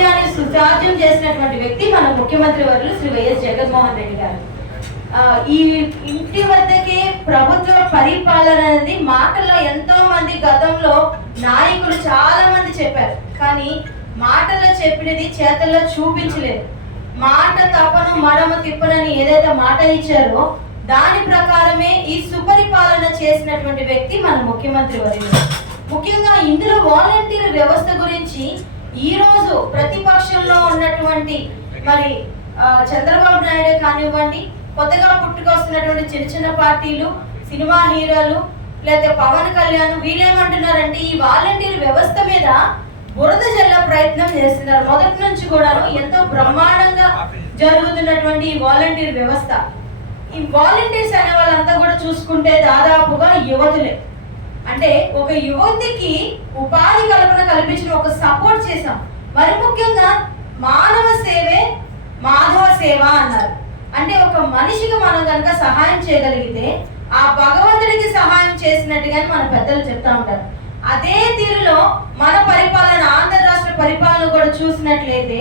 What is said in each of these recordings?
వైద్యాన్ని సుసాధ్యం చేసినటువంటి వ్యక్తి మన ముఖ్యమంత్రి వర్యులు శ్రీ వైఎస్ జగన్మోహన్ రెడ్డి గారు. ఈ ఇంటి వద్దకే ప్రభుత్వ పరిపాలన అనేది మాటల్లో ఎంతో మంది గతంలో నాయకులు చాలా మంది చెప్పారు, కానీ మాటల్లో చెప్పినది చేతల్లో చూపించలేదు. మాట తప్పను మడమ తిప్పనని ఏదైతే మాట ఇచ్చారో దాని ప్రకారమే ఈ సుపరిపాలన చేసినటువంటి వ్యక్తి మన ముఖ్యమంత్రి వర్యులు. ముఖ్యంగా ఇందులో వాలంటీర్ వ్యవస్థ గురించి ఈ రోజు ప్రతిపక్షంలో ఉన్నటువంటి మరి చంద్రబాబు నాయుడు కానివ్వండి, కొత్తగా పుట్టుకొస్తున్నటువంటి చిన్న చిన్న పార్టీలు, సినిమా హీరోలు, లేదా పవన్ కళ్యాణ్, వీళ్ళేమంటున్నారంటే ఈ వాలంటీర్ వ్యవస్థ మీద బురద జల్ల ప్రయత్నం చేస్తున్నారు. మొదటి నుంచి కూడా ఎంతో బ్రహ్మాండంగా జరుగుతున్నటువంటి ఈ వాలంటీర్ వ్యవస్థ, ఈ వాలంటీర్స్ అనే వాళ్ళంతా కూడా చూసుకుంటే దాదాపుగా యువతులే. అంటే ఒక యువతికి ఉపాధి కల్పన కల్పించిన ఒక సపోర్ట్ చేశాం. మరి ముఖ్యంగా మానవ సేవే మాధవ సేవ అన్నారు. అంటే ఒక మనిషికి మనం కనుక సహాయం చేయగలిగితే ఆ భగవంతుడికి సహాయం చేసినట్టుగానే మన పెద్దలు చెప్తా ఉంటారు. అదే తీరులో మన పరిపాలన, ఆంధ్ర రాష్ట్ర పరిపాలన కూడా చూసినట్లయితే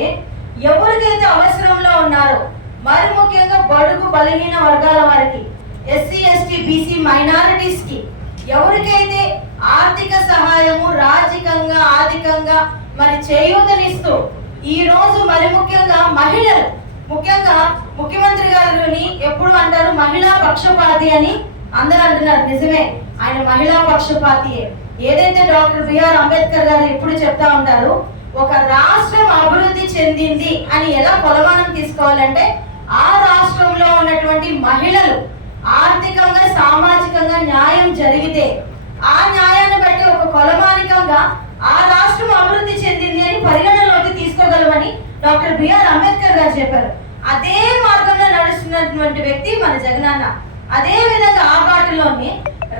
ఎవరికైతే అవసరంలో ఉన్నారో, మరి ముఖ్యంగా బడుగు బలహీన వర్గాల వారికి, ఎస్సీ ఎస్టీ బీసీ మైనారిటీస్ కి ఎవరికైతే ఆర్థిక సహాయము రాజకీయంగా ఆర్థికంగా మరి చేయూతనిస్తూ ఈ రోజు మరి ముఖ్యంగా మహిళలు, ముఖ్యంగా ముఖ్యమంత్రి గారిని ఎప్పుడు అంటారు మహిళా పక్షపాతి అని అందరూ అంటున్నారు. నిజమే, ఆయన మహిళా పక్షపాతియే. ఏదైతే డాక్టర్ బిఆర్ అంబేద్కర్ గారు ఎప్పుడు చెప్తా ఉంటారు, ఒక రాష్ట్రం అభివృద్ధి చెందింది అని ఎలా కొలమానం తీసుకోవాలంటే ఆ రాష్ట్రంలో ఉన్నటువంటి మహిళలు ఆర్థికంగా సామాజికంగా న్యాయం జరిగితే ఆ న్యాయాన్ని బట్టి ఒక కొలమానికంగా ఆ రాష్ట్రం అభివృద్ధి చెందింది అని పరిగణనలోకి తీసుకోగలమని డాక్టర్ బిఆర్ అంబేద్కర్ గారు చెప్పారు. అదే మార్గంలో నడుస్తున్నటువంటి వ్యక్తి మన జగనన్న. అదే విధంగా ఆ బాటలోనే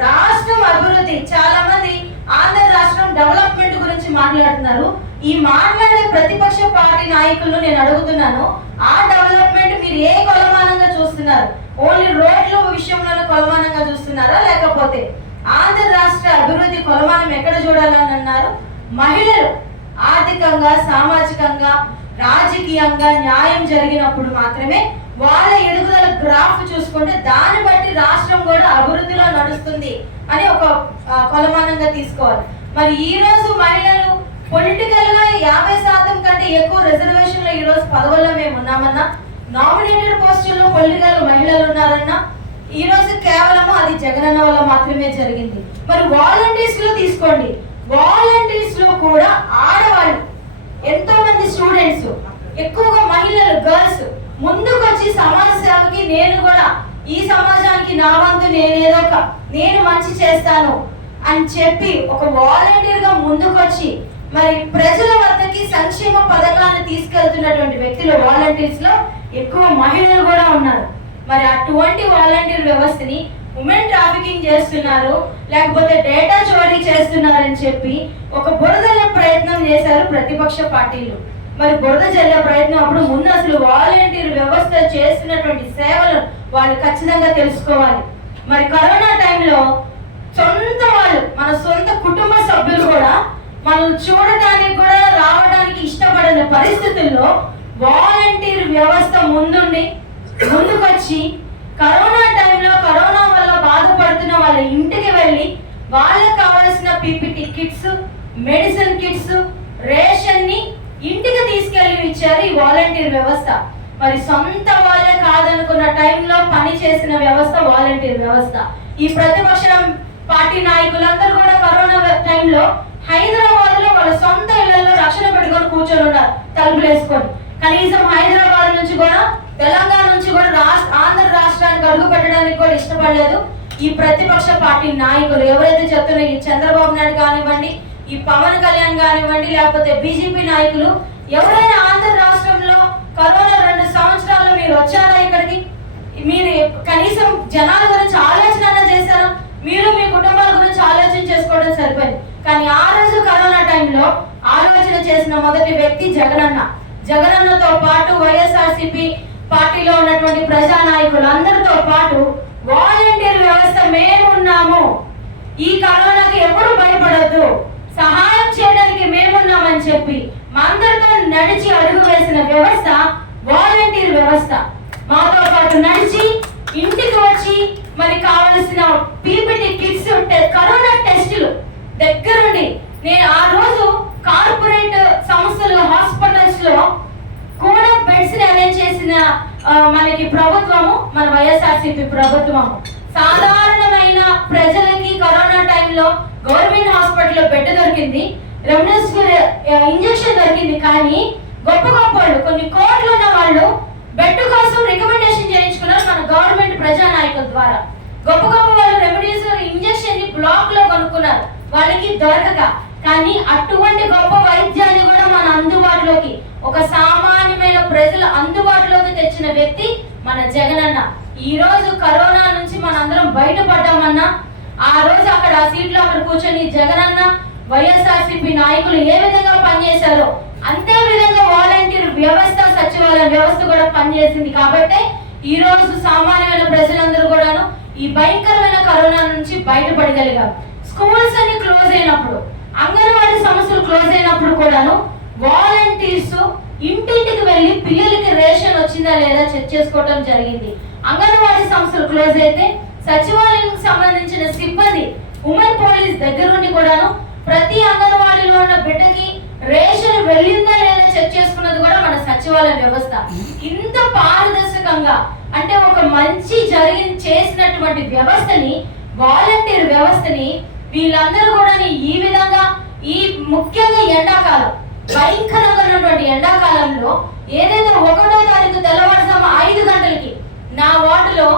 రాష్ట్రం అభివృద్ధి, చాలా మంది ఆంధ్ర రాష్ట్రం డెవలప్మెంట్ గురించి మాట్లాడుతున్నారు. ఈ మాట్లాడే ప్రతిపక్ష పార్టీ నాయకులను నేను అడుగుతున్నాను, ఆ డెవలప్మెంట్ మీరు ఏ కొలమానంగా చూస్తున్నారు? ఓన్లీ రోడ్ల విషయంలోనే కొలమానంగా చూస్తున్నారా, లేకపోతే ఆంధ్ర రాష్ట్ర అభివృద్ధి కొలమానం ఎక్కడ చూడాలని అన్నారు? మహిళలు ఆర్థికంగా సామాజికంగా రాజకీయంగా న్యాయం జరిగినప్పుడు మాత్రమే వాళ్ళ ఎదుగుదల గ్రాఫ్ చూసుకుంటే దాన్ని బట్టి రాష్ట్రం కూడా అభివృద్ధిలో నడుస్తుంది అని ఒక కొలమానంగా తీసుకోవాలి. మరి ఈ రోజు మహిళలు పొలిటికల్ గా 50% కంటే ఎక్కువ రిజర్వేషన్లో ఈ రోజు పదవుల్లో మేము ఉన్నామన్నా, నామినేటెడ్ పోస్టుల్లో పొలిటికల్ మహిళలు ఉన్నారన్నా, ఈ రోజు కేవలం అది జగనన్న వల్ల మాత్రమే జరిగింది. మరి వాలంటీర్స్ లో తీసుకోండి, వాలంటీర్స్ లో కూడా ఆడవాళ్ళు ఎంతో మంది స్టూడెంట్స్, ఎక్కువగా మహిళలు, గర్ల్స్ ముందుకు వచ్చి సమాజ సేవకి నేను కూడా ఈ సమాజానికి నా వంతు నేను మంచి చేస్తాను అని చెప్పి ఒక వాలంటీర్ గా ముందుకొచ్చి మరి ప్రజల వద్దకి సంక్షేమ పథకాలను తీసుకెళ్తున్నటువంటి వ్యక్తులు వాలంటీర్స్ లో ఎక్కువ మహిళలు కూడా ఉన్నారు. మరి అటువంటి వాలంటీర్ వ్యవస్థని ఉమెన్ ట్రాఫికింగ్ చేస్తున్నారు, లేకపోతే డేటా చోరీ చేస్తున్నారని చెప్పి ఒక బురదల ప్రయత్నం చేశారు ప్రతిపక్ష పార్టీలు. మరి బురద జల్లే ప్రయత్నం అప్పుడు ముందు అసలు వాలంటీర్ వ్యవస్థ చేస్తున్నటువంటి సేవలు వాళ్ళు ఖచ్చితంగా తెలుసుకోవాలి. మరి కరోనా టైంలో సొంత వాళ్ళు, మన సొంత కుటుంబ సభ్యులు కూడా మనం చూడటానికి కూడా రావడానికి ఇష్టపడని పరిస్థితుల్లో వాలంటీర్ వ్యవస్థ ముందుకొచ్చి కరోనా టైంలో కరోనా వల్ల బాధపడుతున్న వాళ్ళ ఇంటికి వెళ్ళి వాళ్ళకి కావాల్సిన PPT kits, medicine kits, ration ని ఇంటికి తీసుకెళ్లి ఇచ్చారు ఈ వాలంటీర్ వ్యవస్థ. మరి సొంత వాళ్ళే కాదనుకున్న టైంలో పని చేసిన వ్యవస్థ వాలంటీర్ వ్యవస్థ. ఈ ప్రతిపక్ష పార్టీ నాయకులందరూ కూడా కరోనా టైంలో హైదరాబాద్ లో వాళ్ళ సొంత ఇళ్లలో రక్షణ పెట్టుకొని కూర్చొని ఉన్నారు తలుపులు వేసుకొని. కనీసం హైదరాబాద్ నుంచి కూడా, తెలంగాణ నుంచి కూడా ఆంధ్ర రాష్ట్రానికి అడుగు పెట్టడానికి కూడా ఇష్టపడలేదు ఈ ప్రతిపక్ష పార్టీ నాయకులు. ఎవరైతే చెప్తున్నా ఈ చంద్రబాబు నాయుడు కానివ్వండి, ఈ పవన్ కళ్యాణ్ కానివ్వండి, లేకపోతే బీజేపీ నాయకులు, ఎవరైనా ఆంధ్ర రాష్ట్రంలో కరోనా 2 సంవత్సరాల్లో మీరు వచ్చారా ఇక్కడికి? మీరు కనీసం జనాల గురించి ఆలోచన చేశారా? మీరు మీ కుటుంబాల గురించి ఆలోచన చేసుకోవడం సరిపోయింది. కానీ ఆ రోజు కరోనా టైంలో ఆలోచన చేసిన మొదటి వ్యక్తి జగనన్న. జగనన్నతో పాటు వైఎస్ఆర్సీపీ పార్టీలో ఉన్నటువంటి ప్రజా నాయకులు అందరితో పాటు వాలంటీర్ వ్యవస్థ మేమున్నాము, ఈ కరోనాకి ఎవరు భయపడద్దు, సహాయం చేయడానికి మేమున్నామని చెప్పి మా అందరితో నడిచి అడుగు వేసిన వ్యవస్థ వాలంటీర్ వ్యవస్థ. మాతో పాటు నడిచి ఇంటికి వచ్చి మరి కావలసిన పీపీటీ కిట్స్, కరోనా టెస్టులు దగ్గరుండి, నేను ఆ రోజు కార్పొరేట్ సంస్థలు హాస్పిటల్స్ లో కూడా బెడ్స్ ని అరేంజ్ చేసిన మనకి ప్రభుత్వము, మన వైఎస్ఆర్సీపీ ప్రభుత్వము. సాధారణమైన ప్రజలకి కరోనా టైంలో గవర్నమెంట్ హాస్పిటల్లో బెడ్ దొరికింది, రెమ్డెసివిర్ ఇంజెక్షన్ దొరికింది. కానీ గొప్ప గొప్ప వాళ్ళు, కొన్ని కోట్లు ఉన్న వాళ్ళు బెడ్ కోసం రికమెండేషన్ చేయించుకున్నారు మన గవర్నమెంట్ ప్రజానాయకుల ద్వారా. గొప్ప గొప్ప వాళ్ళు రెమ్డెసివిర్ ఇంజెక్షన్ ని బ్లాక్ లో కొనుక్కున్నారు వాళ్ళకి దొరకక. కానీ అటువంటి గొప్ప వైద్యాన్ని కూడా మన అందుబాటులోకి, ఒక సామాన్యమైన ప్రజల అందుబాటులోకి తెచ్చిన వ్యక్తి మన జగనన్న. ఈ రోజు కరోనా నుంచి మనందరం బయటపడ్డామన్నా, ఆ రోజు అక్కడ ఆ సీట్లో అక్కడ కూర్చొని జగనన్న వైఎస్ఆర్సీపీ నాయకులు ఏ విధంగా పనిచేశారో అంతే విధంగా వాలంటీర్ వ్యవస్థ, సచివాలయ వ్యవస్థ కూడా పనిచేసింది. కాబట్టి ఈ రోజు సామాన్యమైన ప్రజలందరూ కూడాను ఈ భయంకరమైన కరోనా నుంచి బయటపడగలిగారు. స్కూల్స్ అన్ని క్లోజ్ అయినప్పుడు, అంగన్వాడీ సంస్థలు క్లోజ్ అయినప్పుడు కూడాను వాలంటీర్స్ ఇంటింటికి వెళ్ళి పిల్లలకి రేషన్ వచ్చిందా లేదా చెక్ చేసుకోవడం జరిగింది. అంగన్వాడీ సంస్థలు క్లోజ్ అయితే సచివాలయానికి సంబంధించిన సిబ్బంది, ఉమెన్ పోలీస్ దగ్గర నుండి కూడాను ప్రతి అంగన్వాడీలో ఉన్న బిడ్డకి రేషన్ వెళ్ళిందా లేదా చెక్ చేసుకున్నది కూడా మన సచివాలయ వ్యవస్థ. ఇంత పారదర్శకంగా, అంటే ఒక మంచి చేసినటువంటి వ్యవస్థని, వాలంటీర్ వ్యవస్థని వీళ్ళందరూ కూడా ఈ విధంగా, ఈ ముఖ్యంగా ఎండాకాలం, భయంకరంగా ఉన్నటువంటి ఎండాకాలంలో ఏదైతే 1వ తారీఖు తెల్లవారుజాము 5 గంటలకి నా వార్డులో